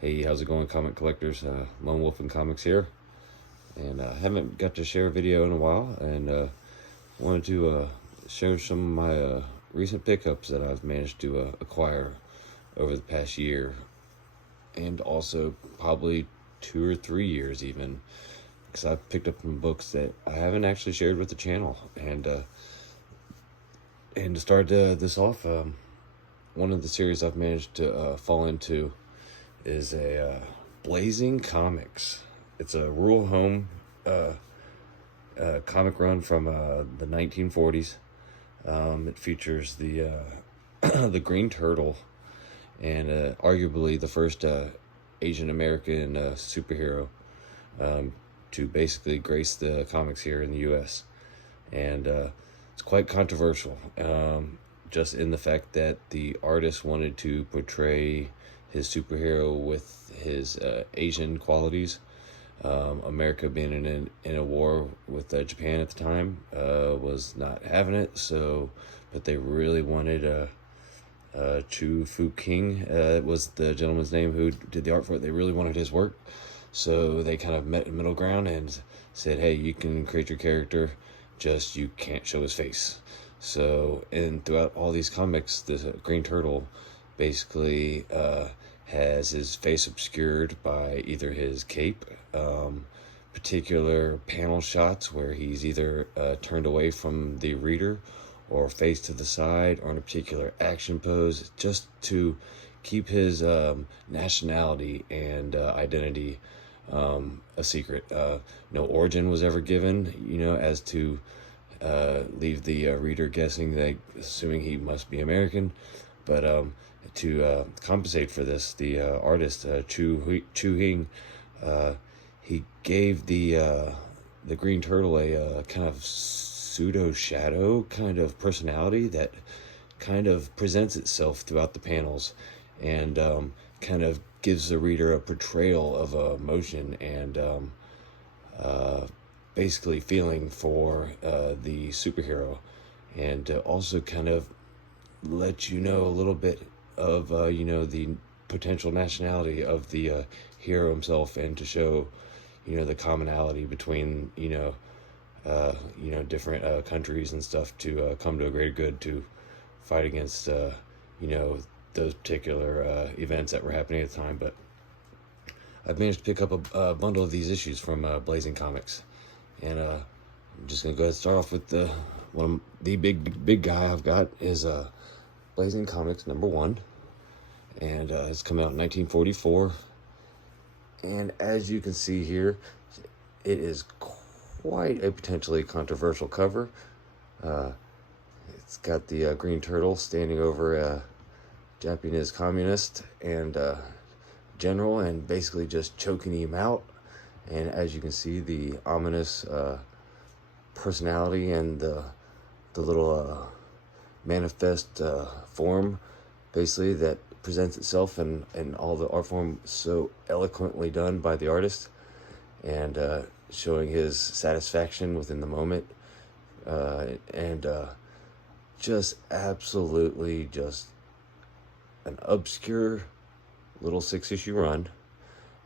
Hey, how's it going, comic collectors? Lone Wolf and Comics here, and haven't got to share a video in a while, and wanted to share some of my recent pickups that I've managed to acquire over the past year, and also probably 2 or 3 years even, because I've picked up some books that I haven't actually shared with the channel, and to start this off, one of the series I've managed to fall into is a Blazing Comics. It's a rural home comic run from the 1940s. It features the the Green Turtle, and arguably the first Asian American superhero to basically grace the comics here in the U.S. And it's quite controversial, just in the fact that the artist wanted to portray his superhero with his Asian qualities. America being in a war with Japan at the time was not having it. So, but they really wanted Fook Hing was the gentleman's name who did the art for it. They really wanted his work, so they kind of met in middle ground and said, "Hey, you can create your character, just you can't show his face." So, and throughout all these comics, the Green Turtle basically has his face obscured by either his cape, particular panel shots where he's either turned away from the reader or face to the side, or in a particular action pose, just to keep his nationality and identity a secret. No origin was ever given, as to leave the reader guessing, assuming he must be American. But to compensate for this, the artist Chu Hing, he gave the Green Turtle a kind of pseudo shadow kind of personality that kind of presents itself throughout the panels, and kind of gives the reader a portrayal of emotion and basically feeling for the superhero, and also kind of let you know a little bit of the potential nationality of the hero himself, and to show the commonality between different countries and stuff, to come to a greater good, to fight against those particular events that were happening at the time. But I've managed to pick up a bundle of these issues from Blazing Comics, and I'm just gonna go ahead and start off with the big guy I've got is Blazing Comics #1, and it's come out in 1944. And as you can see here, it is quite a potentially controversial cover. It's got the Green Turtle standing over a Japanese communist and general, and basically just choking him out. And as you can see, the ominous personality and the little manifest form, basically, that presents itself, and all the art form so eloquently done by the artist, and showing his satisfaction within the moment, and just absolutely just an obscure little 6-issue run,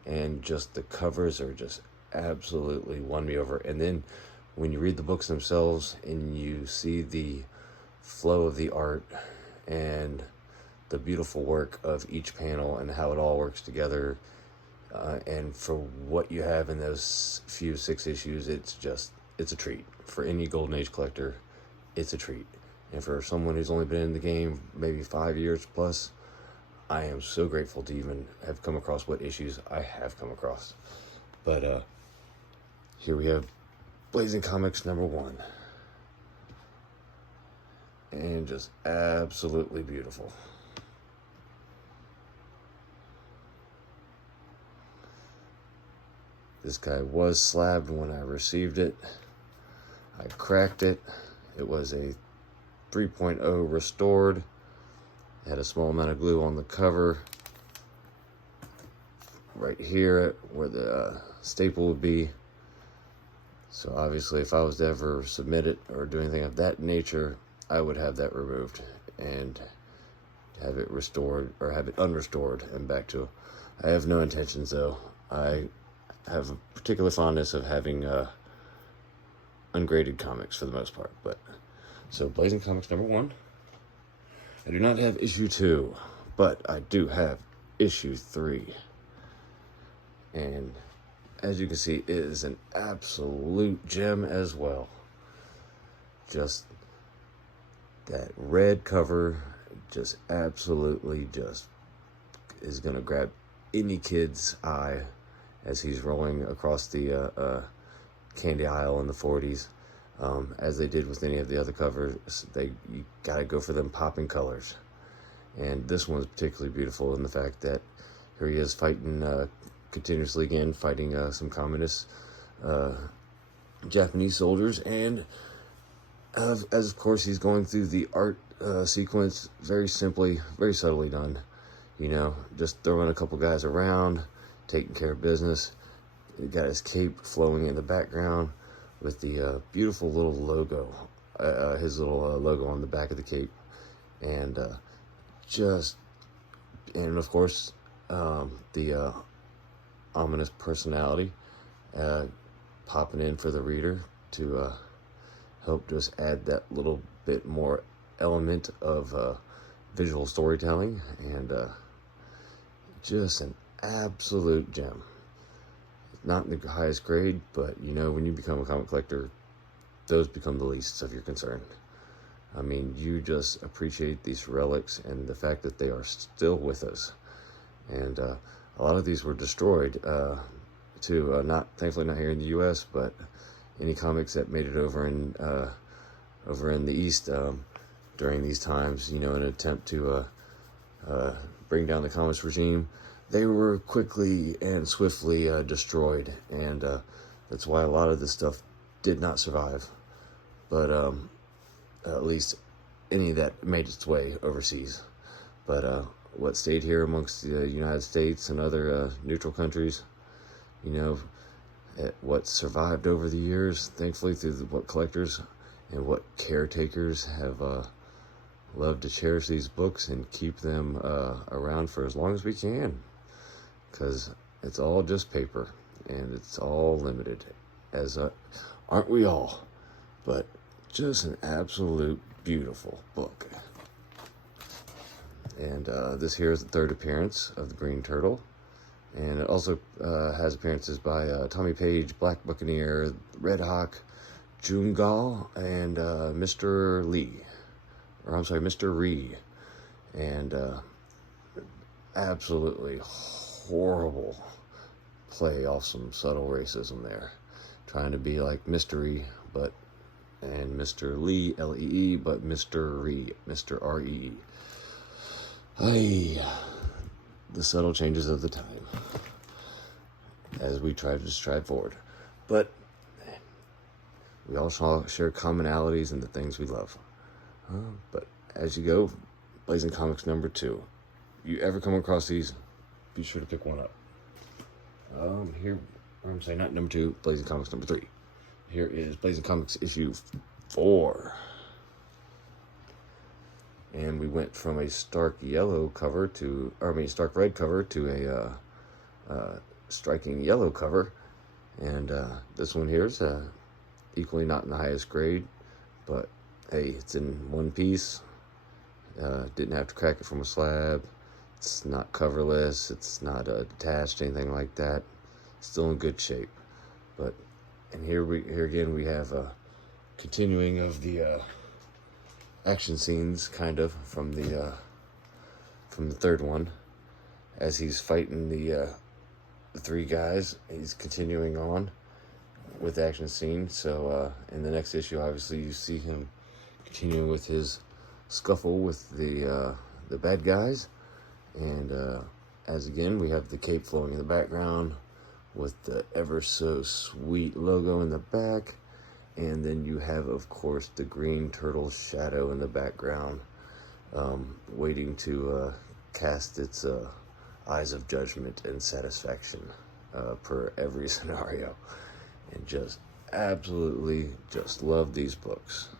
and just the covers are just absolutely won me over. And then when you read the books themselves and you see the flow of the art and the beautiful work of each panel and how it all works together, and for what you have in those few 6 issues, it's a treat. For any Golden Age collector, it's a treat. And for someone who's only been in the game maybe 5 years plus, I am so grateful to even have come across what issues I have come across. But here we have Blazing Comics #1, and just absolutely beautiful. This guy was slabbed when I received it. I cracked it. It was a 3.0 restored. It had a small amount of glue on the cover right here where the staple would be. So obviously, if I was to ever submit it or do anything of that nature, I would have that removed and have it restored or have it unrestored and back to. I have no intentions though. I have a particular fondness of having ungraded comics for the most part. But so Blazing Comics #1. I do not have issue 2, but I do have issue 3. And as you can see, it is an absolute gem as well. Just that red cover just absolutely just is going to grab any kid's eye as he's rolling across the candy aisle in the 40s. As they did with any of the other covers, you gotta go for them popping colors. And this one's particularly beautiful in the fact that here he is fighting continuously again, fighting some communist Japanese soldiers, and as of course he's going through the art sequence very simply, very subtly done. You know, just throwing a couple guys around, taking care of business. He got his cape flowing in the background with the beautiful little logo, his little logo on the back of the cape, and of course the ominous personality popping in for the reader to help just add that little bit more element of visual storytelling, and just an absolute gem. Not in the highest grade, but you know, when you become a comic collector, those become the least of your concern. I mean, you just appreciate these relics and the fact that they are still with us. And a lot of these were destroyed thankfully not here in the U.S., but any comics that made it over in the East during these times, you know, in an attempt to bring down the communist regime, they were quickly and swiftly destroyed, and that's why a lot of this stuff did not survive. But at least any that made its way overseas. But what stayed here amongst the United States and other neutral countries, you know, what survived over the years, thankfully through what collectors and what caretakers have loved to cherish these books and keep them around for as long as we can. Because it's all just paper, and it's all limited, as aren't we all? But just an absolute beautiful book. And this here is the third appearance of the Green Turtle, and it also has appearances by Tommy Page, Black Buccaneer, Red Hawk, Jun-Gal, and Mr. Ree, and absolutely horrible play off some subtle racism there, trying to be like Mystery, and Mr. Lee, Lee, but Mr. Ree, Mr. Ree. The subtle changes of the time as we try to strive forward, but we all share commonalities in the things we love. But as you go, Blazing Comics #2. You ever come across these, be sure to pick one up. Not #2, Blazing Comics #3. Here is Blazing Comics issue 4. And we went from a stark red cover to a striking yellow cover. And this one here is equally not in the highest grade, but hey, it's in one piece. Didn't have to crack it from a slab. It's not coverless. It's not detached, anything like that. Still in good shape. And here again we have a continuing of the action scenes, kind of from the third one, as he's fighting the three guys. He's continuing on with the action scene. So in the next issue, obviously, you see him continuing with his scuffle with the bad guys, and as again we have the cape flowing in the background with the ever so sweet logo in the back, and then you have, of course, the Green Turtle shadow in the background, waiting to cast its eyes of judgment and satisfaction per every scenario. And just absolutely just love these books.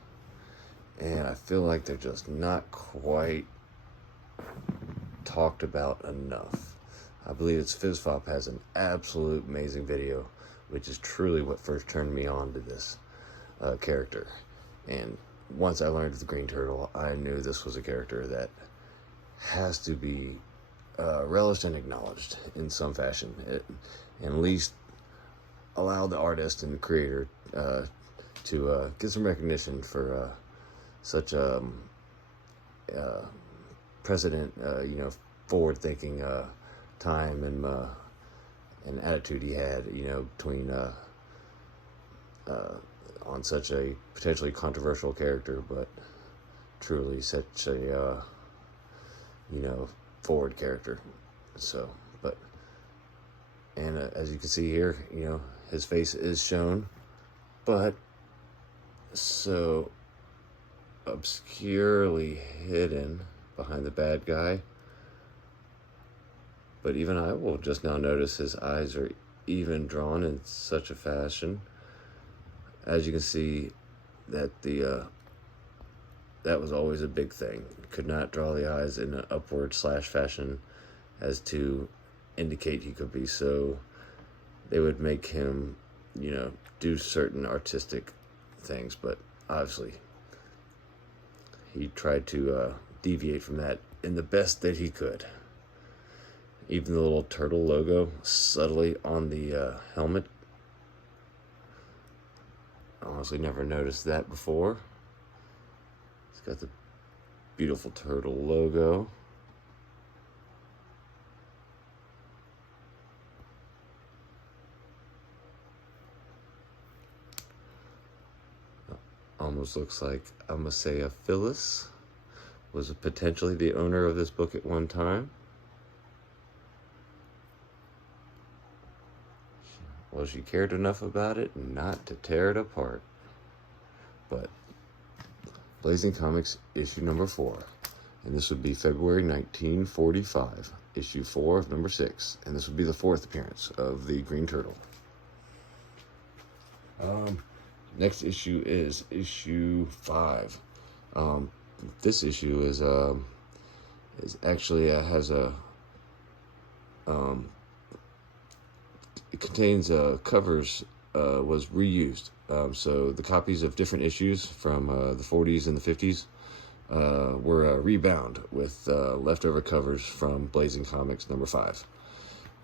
And I feel like they're just not quite talked about enough. I believe it's FizzFop has an absolute amazing video, which is truly what first turned me on to this character. And once I learned the Green Turtle, I knew this was a character that has to be relished and acknowledged in some fashion. And at least allow the artist and the creator to get some recognition for such precedent, forward-thinking time and attitude he had, between on such a potentially controversial character, but truly such a forward character. So, and as you can see here, his face is shown, but so obscurely hidden behind the bad guy. But even I will just now notice his eyes are even drawn in such a fashion. As you can see, that that was always a big thing. Could not draw the eyes in an upward slash fashion as to indicate he could be so. They would make him, do certain artistic things, but obviously he tried to deviate from that in the best that he could. Even the little turtle logo subtly on the helmet. I honestly never noticed that before. It's got the beautiful turtle logo. Almost looks like Amasea Phyllis was potentially the owner of this book at one time. Well, she cared enough about it not to tear it apart. But Blazing Comics issue number 4. And this would be February 1945. Issue 4 of number 6. And this would be the 4th appearance of the Green Turtle. Next issue is issue 5. This issue is actually has a it contains covers was reused. So the copies of different issues from the 40s and the 50s were rebound with leftover covers from Blazing Comics number 5.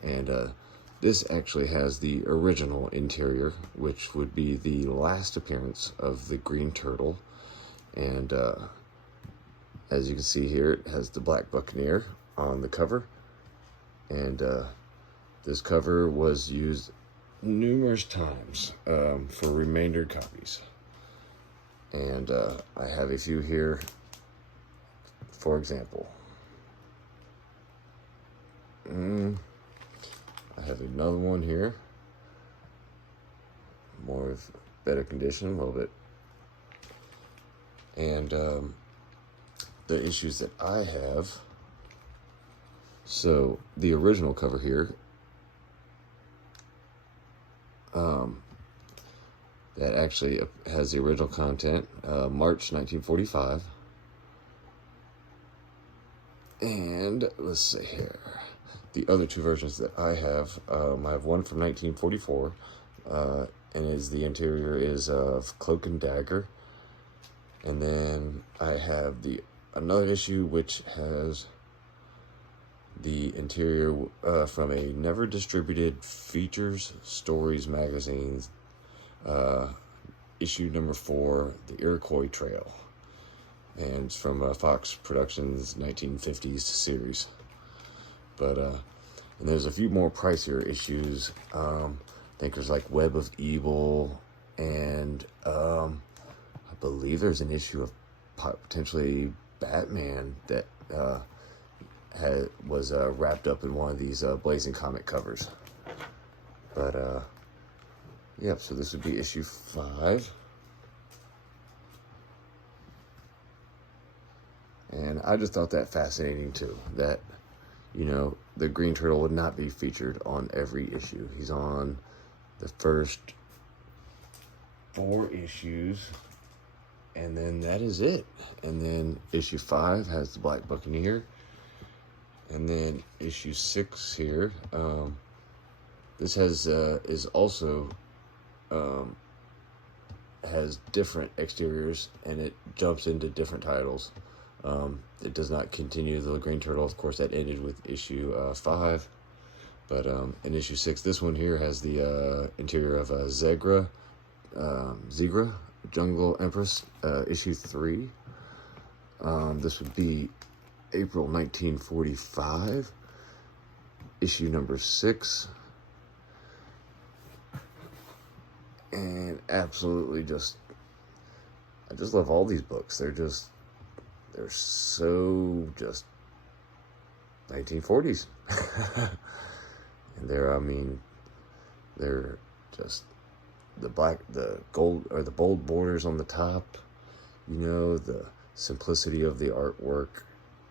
And this actually has the original interior, which would be the last appearance of the Green Turtle. And as you can see here, it has the Black Buccaneer on the cover. And this cover was used numerous times for remainder copies. And I have a few here, for example. I have another one here. More of better condition, a little bit. And the issues that I have. So the original cover here, that actually has the original content, March 1945. And let's see here. The other two versions that I have one from 1944, and the interior is of Cloak and Dagger. And then I have another issue which has the interior from a never distributed Features Stories magazines, issue number 4, The Iroquois Trail. And it's from Fox Productions 1950s series. But and there's a few more pricier issues. I think there's like Web of Evil, and I believe there's an issue of potentially Batman that was wrapped up in one of these Blazing Comic covers. But yep, so this would be issue 5. And I just thought that fascinating too, that the Green Turtle would not be featured on every issue. He's on the first 4 issues, and then that is it. And then issue 5 has the Black Buccaneer, And then issue 6 here. This is also has different exteriors, and it jumps into different titles. It does not continue the Green Turtle. Of course, that ended with issue 5. But in issue 6, this one here has the interior of a Zegra, Jungle Empress, issue 3. This would be April 1945, issue number 6. And absolutely I just love all these books. They're so just 1940s. And they're just the gold, or the bold borders on the top, the simplicity of the artwork,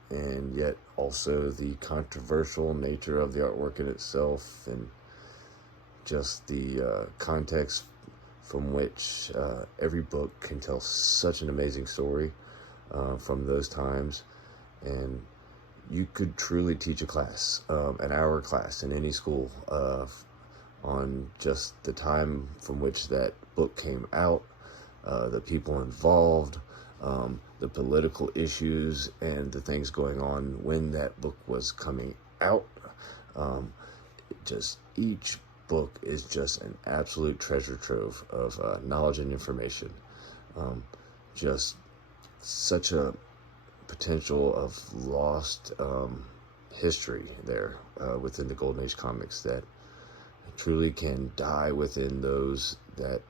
and yet also the controversial nature of the artwork in itself, and just the context from which every book can tell such an amazing story from those times. And you could truly teach a class, an hour class in any school, on just the time from which that book came out, the people involved, the political issues, and the things going on when that book was coming out. Each book is just an absolute treasure trove of knowledge and information. Just such a potential of lost history there within the Golden Age comics that truly can die within those that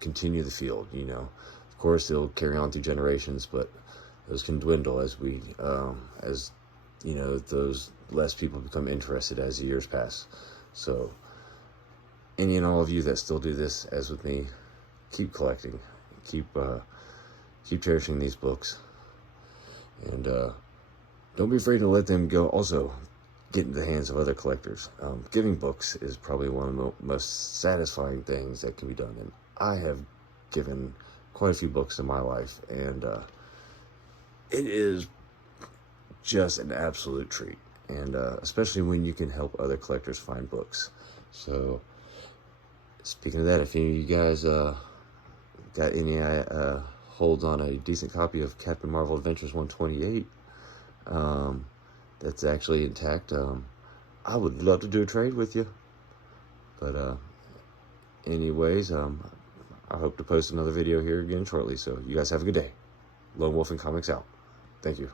continue the field. Of course, they'll carry on through generations, but those can dwindle as those less people become interested as the years pass. So, any and all of you that still do this, as with me, keep collecting, keep cherishing these books, and don't be afraid to let them go. Also, get into the hands of other collectors. Giving books is probably one of the most satisfying things that can be done, and I have given quite a few books in my life, and it is just an absolute treat. And especially when you can help other collectors find books. So, speaking of that, if any of you guys got any holds on a decent copy of Captain Marvel Adventures 128 that's actually intact, I would love to do a trade with you. But anyways, I hope to post another video here again shortly. So you guys have a good day. Lone Wolf and Comics out. Thank you.